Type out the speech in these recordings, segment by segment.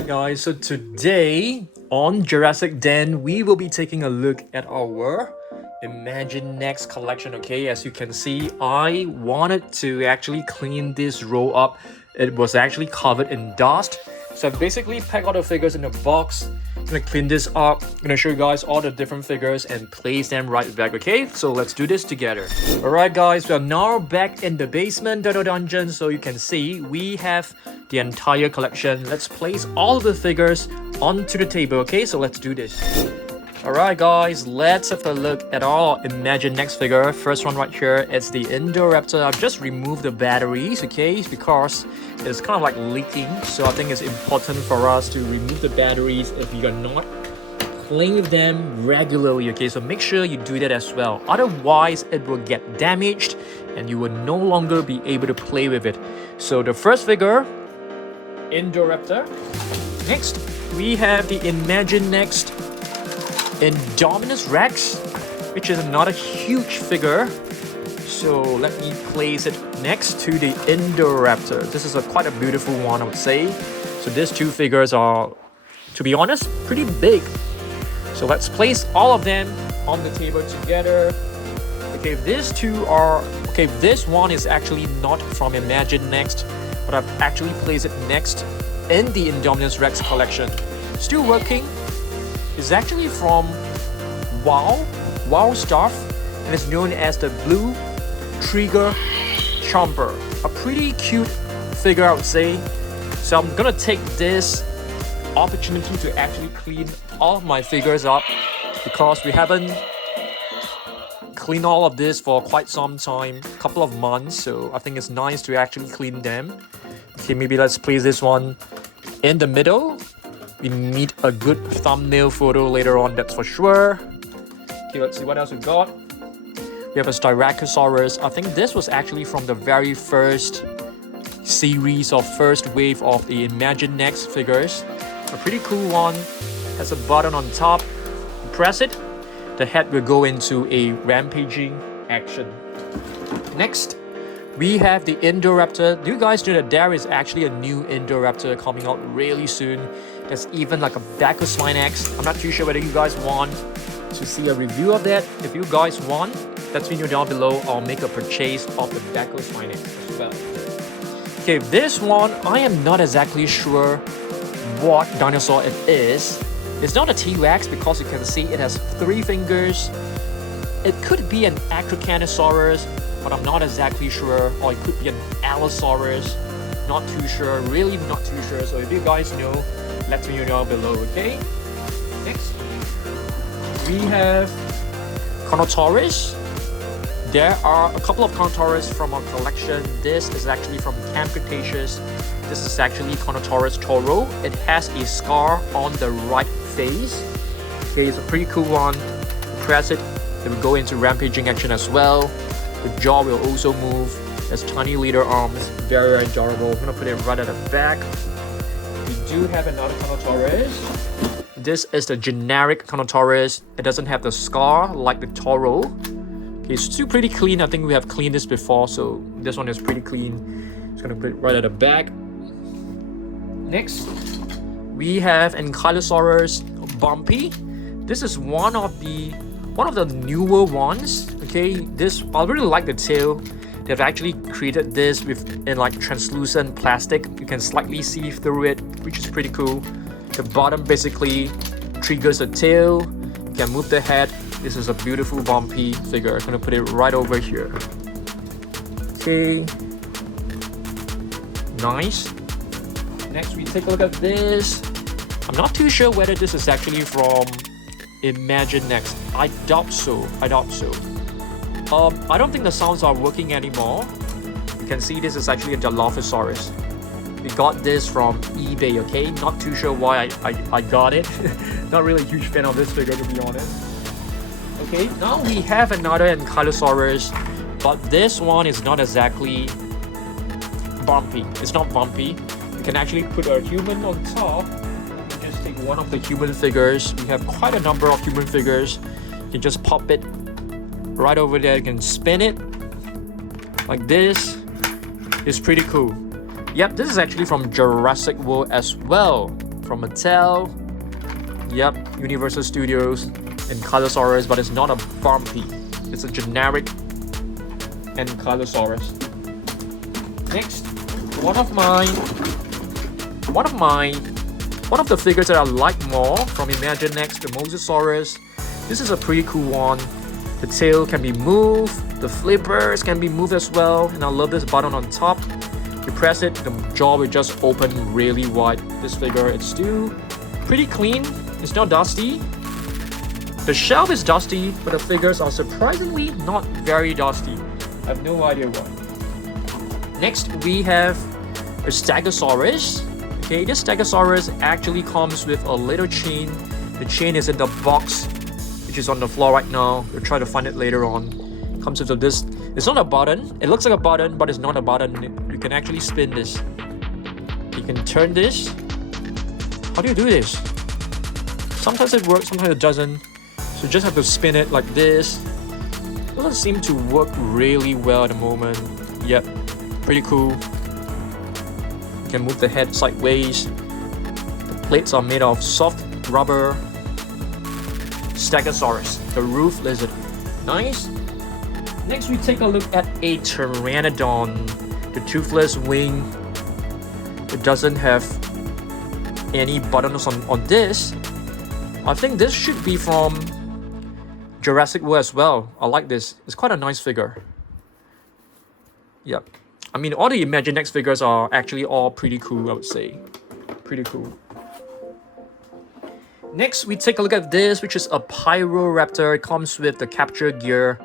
Alright guys, so today on Jurassic Den, we will be taking a look at our Imaginext collection, okay? As you can see, I wanted to actually clean this row up. It was actually covered in dust. So I basically packed all the figures in a box. I'm gonna clean this up. I'm gonna show you guys all the different figures and place them right back, okay? So let's do this together. Alright guys, we are now back in the basement Dino Dungeon. So you can see we have the entire collection. Let's place all of the figures onto the table, okay? So let's do this. Alright guys, let's have a look at our Imaginext figure. First one right here is the Indoraptor. I've just removed the batteries, okay? Because it's kind of like leaking. So I think it's important for us to remove the batteries if you're not playing with them regularly, okay? So make sure you do that as well. Otherwise, it will get damaged and you will no longer be able to play with it. So the first figure, Indoraptor. Next, we have the Imaginext Indominus Rex, which is another huge figure. So let me place it next to the Indoraptor. This is quite a beautiful one, I would say. So these two figures are, to be honest, pretty big. So let's place all of them on the table together. Okay, these two are... Okay, this one is actually not from Imaginext, but I've actually placed it next in the Indominus Rex collection. Still working. It's actually from Wow Stuff, and it's known as the Blue Trigger Chomper. A pretty cute figure, I would say. So I'm gonna take this opportunity to actually clean all of my figures up because we haven't cleaned all of this for quite some time, couple of months. So I think it's nice to actually clean them. Okay, maybe let's place this one in the middle. We need a good thumbnail photo later on, that's for sure. Okay, let's see what else we got. We have a Therizinosaurus. I think this was actually from the very first series or first wave of the Imaginext figures. A pretty cool one. Has a button on top. You press it, the head will go into a rampaging action. Next, we have the Indoraptor. Do you guys know that there is actually a new Indoraptor coming out really soon? There's even like a Bacchus-X. I'm not too sure whether you guys want to see a review of that. If you guys want, let me know down below. I'll make a purchase of the Bacchus-X as well. Okay, this one, I am not exactly sure what dinosaur it is. It's not a T-Rex because you can see it has 3 fingers. It could be an Acrocanosaurus, but I'm not exactly sure. Or it could be an Allosaurus. Not too sure, really not too sure. So if you guys know, let me know down below, okay? Next, we have Carnotaurus. There are a couple of Carnotaurus from our collection. This is actually from Camp Cretaceous. This is actually Carnotaurus Toro. It has a scar on the right face. Okay, it's a pretty cool one. Press it, it will go into rampaging action as well. The jaw will also move. There's tiny leader arms, very adorable. I'm gonna put it right at the back. We do have another Carnotaurus. This is the generic Carnotaurus. It doesn't have the scar like the Toro. Okay, it's still pretty clean. I think we have cleaned this before, so this one is pretty clean. Just gonna put it right at the back. Next, we have Ankylosaurus Bumpy. This is one of the newer ones. Okay, this I really like the tail. They've actually created this in like translucent plastic. You can slightly see through it, which is pretty cool. The bottom basically triggers the tail. You can move the head. This is a beautiful bumpy figure. I'm gonna put it right over here. Okay, nice. Next, we take a look at this. I'm not too sure whether this is actually from Imaginext. I doubt so. I don't think the sounds are working anymore. You can see this is actually a Dilophosaurus. We got this from eBay, okay? Not too sure why I got it. Not really a huge fan of this figure, to be honest. Okay, now we have another Ankylosaurus, but this one is not exactly bumpy. It's not bumpy. You can actually put a human on top. Just take one of the human figures. We have quite a number of human figures. You can just pop it right over there. You can spin it like this. It's pretty cool. Yep, this is actually from Jurassic World as well. from Mattel. Yep, Universal Studios and Carnotaurus, but it's not a farm feed. It's a generic Carnotaurus. Next, one of the figures that I like more from Imaginext, the Mosasaurus. This is a pretty cool one. The tail can be moved, the flippers can be moved as well, and I love this button on top. You press it, the jaw will just open really wide. This figure, it's still pretty clean. It's not dusty. The shelf is dusty, but the figures are surprisingly not very dusty. I have no idea why. Next, we have a Stegosaurus. Okay, this Stegosaurus actually comes with a little chain. The chain is in the box, which is on the floor right now. We'll try to find it later on. Comes with this. It's not a button. It looks like a button, but it's not a button. You can actually spin this. You can turn this. How do you do this? Sometimes it works, sometimes it doesn't. So you just have to spin it like this. It doesn't seem to work really well at the moment. Yep, pretty cool. You can move the head sideways. The plates are made of soft rubber. Stegosaurus, the roof lizard. Nice. Next, we take a look at a Pteranodon, the toothless wing. It doesn't have any buttons on this. I think this should be from Jurassic World as well. I like this. It's quite a nice figure. Yep. I mean, all the Imaginext figures are actually all pretty cool, I would say. Pretty cool. Next, we take a look at this, which is a Pyroraptor. It comes with the capture gear.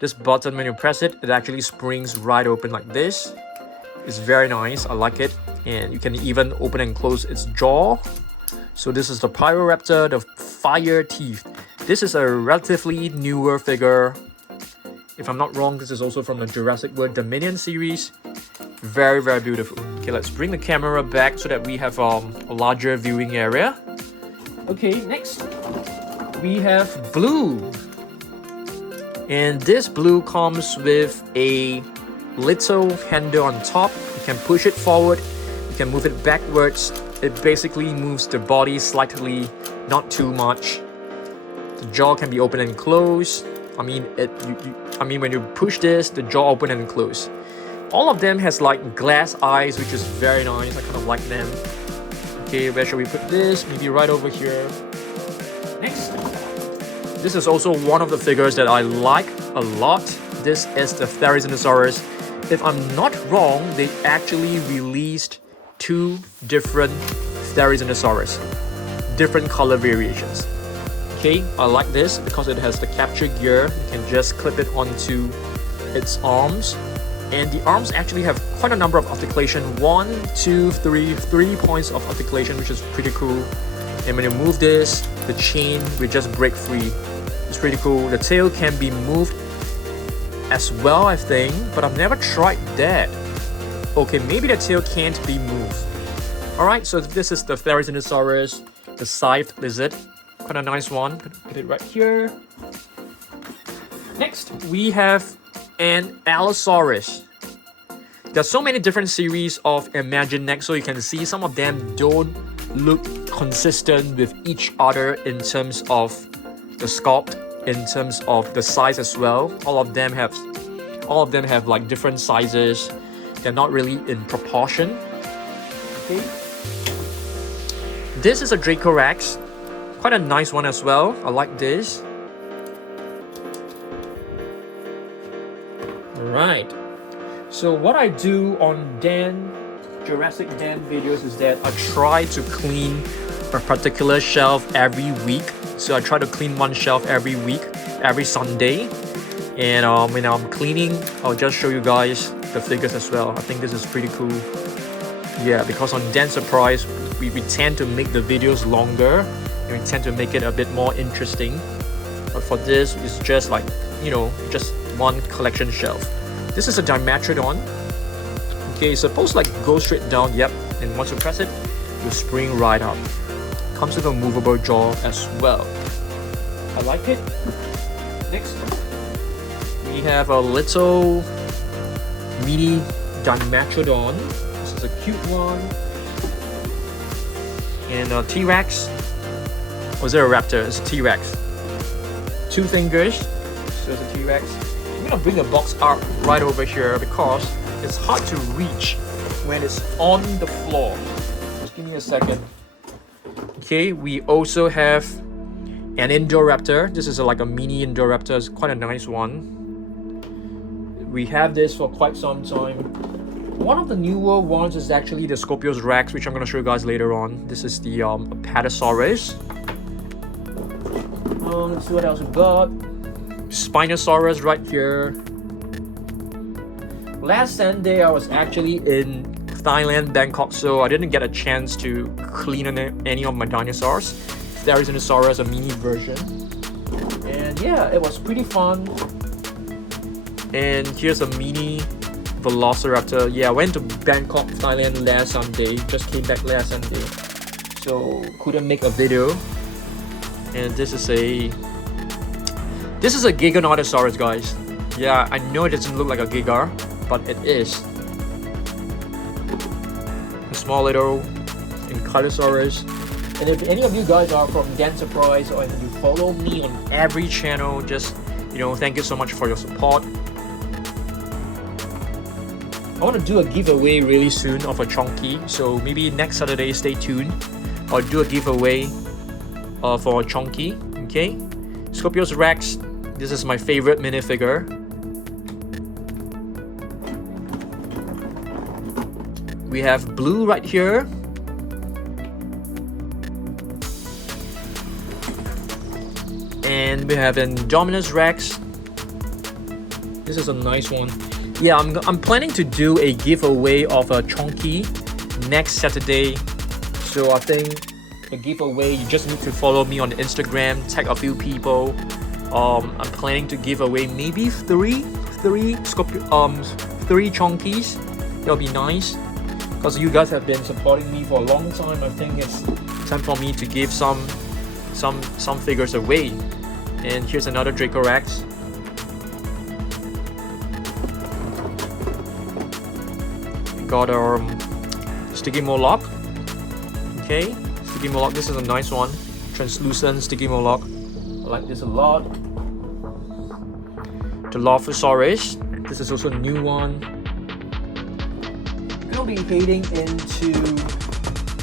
This button, when you press it, it actually springs right open like this. It's very nice. I like it. And you can even open and close its jaw. So this is the Pyroraptor, the fire teeth. This is a relatively newer figure. If I'm not wrong, this is also from the Jurassic World Dominion series. Very, very beautiful. Okay, let's bring the camera back so that we have a larger viewing area. Okay, next we have Blue. And this Blue comes with a little handle on top. You can push it forward, you can move it backwards. It basically moves the body slightly, not too much. The jaw can be open and closed. I mean, when you push this, the jaw open and close. All of them has like glass eyes, which is very nice. I kind of like them. Okay, where should we put this? Maybe right over here. Next, this is also one of the figures that I like a lot. This is the Therizinosaurus. If I'm not wrong, they actually released 2 different Therizinosaurus, different color variations. Okay, I like this because it has the capture gear. You can just clip it onto its arms, and the arms actually have quite a number of articulation. 1, 2, 3 points of articulation, which is pretty cool. And when you move this, the chain will just break free. It's pretty cool. The tail can be moved as well, I think, but I've never tried that. Okay, maybe the tail can't be moved. Alright, so this is the Therizinosaurus, the scythed lizard. Quite a nice one. Put it right here. Next, we have an Allosaurus. There's so many different series of Imaginext, so you can see some of them don't look consistent with each other in terms of the sculpt, in terms of the size as well. All of them have like different sizes. They're not really in proportion. Okay. This is a Dracorax. Quite a nice one as well. I like this. Alright. So what I do on Jurassic Dan videos is that I try to clean a particular shelf every week. So I try to clean one shelf every week, every Sunday. And when I'm cleaning, I'll just show you guys the figures as well. I think this is pretty cool. Yeah, because on Dan Surprise, we tend to make the videos longer. And we tend to make it a bit more interesting. But for this, it's just like, just one collection shelf. This is a Dimetrodon. Okay, it's supposed to like go straight down, yep. And once you press it, you spring right up. Comes with a movable jaw as well. I like it. Next, we have a little mini Dimetrodon. This is a cute one. And T-Rex. Was there a raptor? It's a T-Rex. 2 fingers. So it's a T-Rex. I'm gonna bring the box up right over here because it's hard to reach when it's on the floor. Just give me a second. Okay, we also have an Indoraptor. This is like a mini Indoraptor. It's quite a nice one. We have this for quite some time. One of the newer ones is actually the Scorpios Rex, which I'm going to show you guys later on. This is the Apatosaurus. Let's see what else we got. Spinosaurus right here. Last Sunday I was actually in Thailand, Bangkok, so I didn't get a chance to clean any of my dinosaurs. Therizinosaurus, a mini version. And yeah, it was pretty fun. And here's a mini Velociraptor. Yeah, I went to Bangkok, Thailand last Sunday. Just came back last Sunday, so couldn't make a video. And this is a Giganotosaurus, guys. Yeah, I know it doesn't look like a Giga, but it is. A small little Carnotaurus. And if any of you guys are from Dan Surprise or you follow me on every channel, just thank you so much for your support. I want to do a giveaway really soon of a chonky, so maybe next Saturday stay tuned. I'll do a giveaway for a chonky. Okay, Scorpios Rex. This is my favorite minifigure. We have Blue right here. And we have an Indominus Rex. This is a nice one. Yeah, I'm planning to do a giveaway of a chonky next Saturday. So I think a giveaway, you just need to follow me on Instagram, tag a few people. I'm planning to give away maybe three chonkies. That'll be nice, because you guys have been supporting me for a long time. I think it's time for me to give some figures away. And here's another Dracorex. Got our Sticky Moloch. Okay, Sticky Moloch. This is a nice one. Translucent Sticky Moloch. I like this a lot. The Velociraptor. This is also a new one. We'll be heading into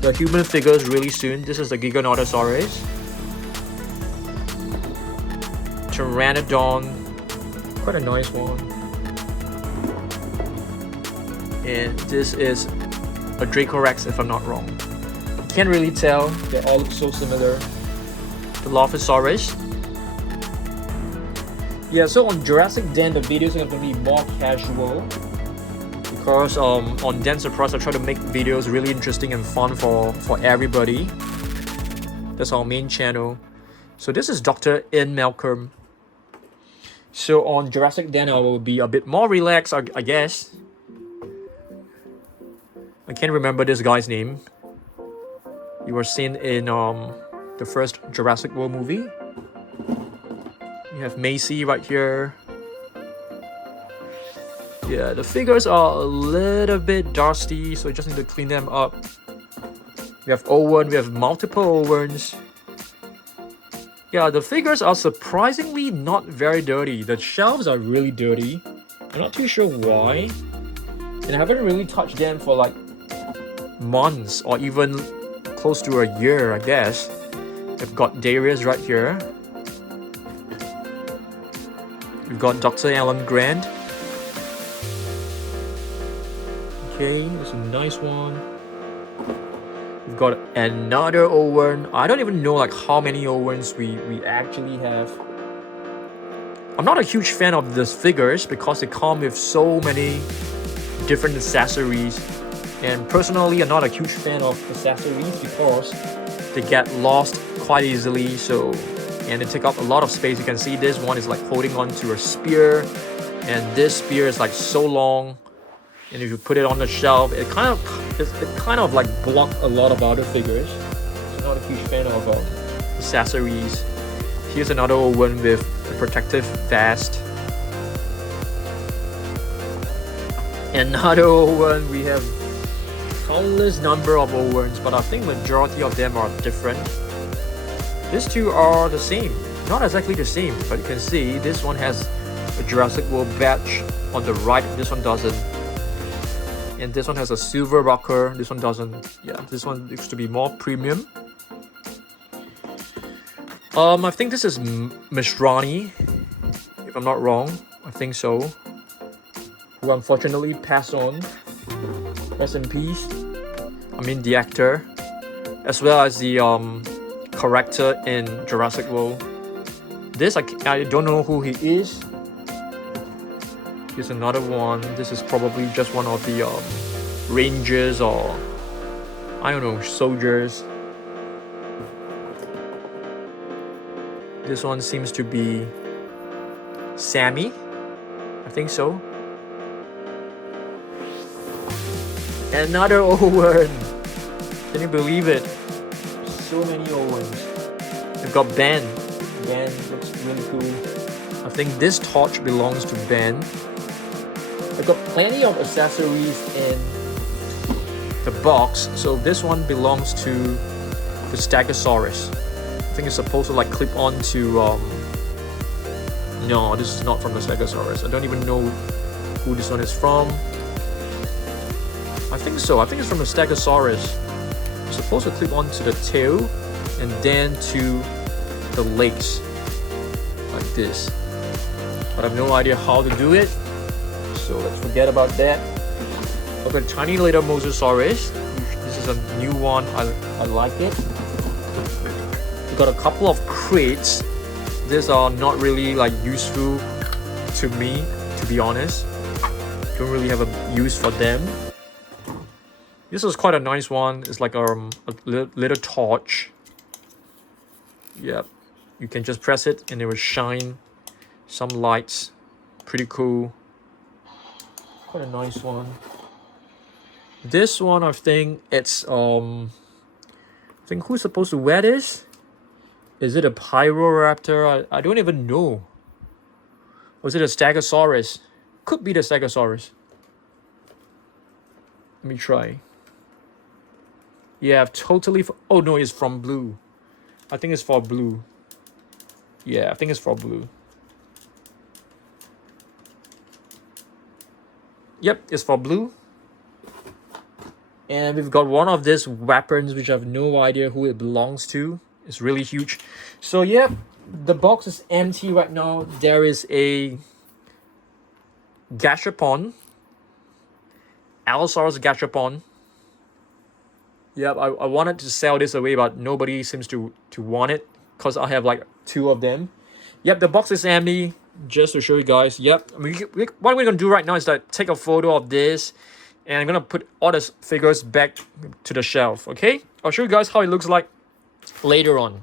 the human figures really soon. This is the Giganotosaurus. Pteranodon. Quite a nice one. And this is a Dracorex, if I'm not wrong. Can't really tell. They all look so similar. The Velociraptor. Yeah, so on Jurassic Den, the videos are going to be more casual, because on Dan Surprise I try to make videos really interesting and fun for everybody. That's our main channel. So this is Dr. Ian Malcolm. So on Jurassic Den I will be a bit more relaxed, I guess. I can't remember this guy's name. You were seen in the first Jurassic World movie. You have Macy right here. Yeah, the figures are a little bit dusty, so you just need to clean them up. We have Owen, we have multiple Owens. Yeah, the figures are surprisingly not very dirty. The shelves are really dirty. I'm not too sure why. And I haven't really touched them for like months or even close to a year, I guess. We've got Darius right here. We've got Dr. Alan Grant. Okay, that's a nice one. We've got another Owen. I don't even know like how many Owens we actually have. I'm not a huge fan of these figures because they come with so many different accessories. And personally, I'm not a huge fan of accessories because they get lost quite easily. And they take up a lot of space. You can see this one is like holding on to a spear, and this spear is like so long. And if you put it on the shelf, it kind of like block a lot of other figures. So I'm not a huge fan of accessories. Here's another one with a protective vest. Another one, we have countless number of old ones, but I think majority of them are different. These two are the same. Not exactly the same, but you can see this one has a Jurassic World badge on the right, this one doesn't. And this one has a silver rocker, this one doesn't. Yeah, this one looks to be more premium. I think this is Mishrani, if I'm not wrong. I think so. Who unfortunately passed on. Rest in peace. I mean the actor, as well as the character in Jurassic World. This I don't know who he is. Here's another one. This is probably just one of the rangers or I don't know, soldiers. This one seems to be Sammy. I think so. Another old one. Can you believe it? So many old ones. We've got Ben. Ben looks really cool. I think this torch belongs to Ben. I've got plenty of accessories in the box, so this one belongs to the Stegosaurus. I think it's supposed to like clip on to no, this is not from the Stegosaurus. I don't even know who this one is from. I think so. I think it's from the Stegosaurus. It's supposed to clip onto the tail and then to the legs like this. But I have no idea how to do it, so let's forget about that. I've got a tiny little Mosasaurus. This is a new one. I like it. We got a couple of crates. These are not really like useful to me, to be honest. Don't really have a use for them. This is quite a nice one. It's like a little torch. Yep. You can just press it and it will shine some lights. Pretty cool. Quite a nice one. This one, I think it's I think who's supposed to wear this? Is it a Pyroraptor? I don't even know. Or is it a Stegosaurus? Could be the Stegosaurus. Let me try. Yeah, totally. Oh no, it's from blue. I think it's for blue. Yeah, I think it's for blue. Yep, it's for blue. And we've got one of these weapons which I have no idea who it belongs to. It's really huge. So yeah, the box is empty right now. There is a Gashapon. Allosaurus Gashapon. Yep, I wanted to sell this away, but nobody seems to want it because I have like 2 of them. Yep, the box is empty. Just to show you guys. Yep, what we're gonna do right now is like take a photo of this, and I'm gonna put all the figures back to the shelf. Okay, I'll show you guys how it looks like later on.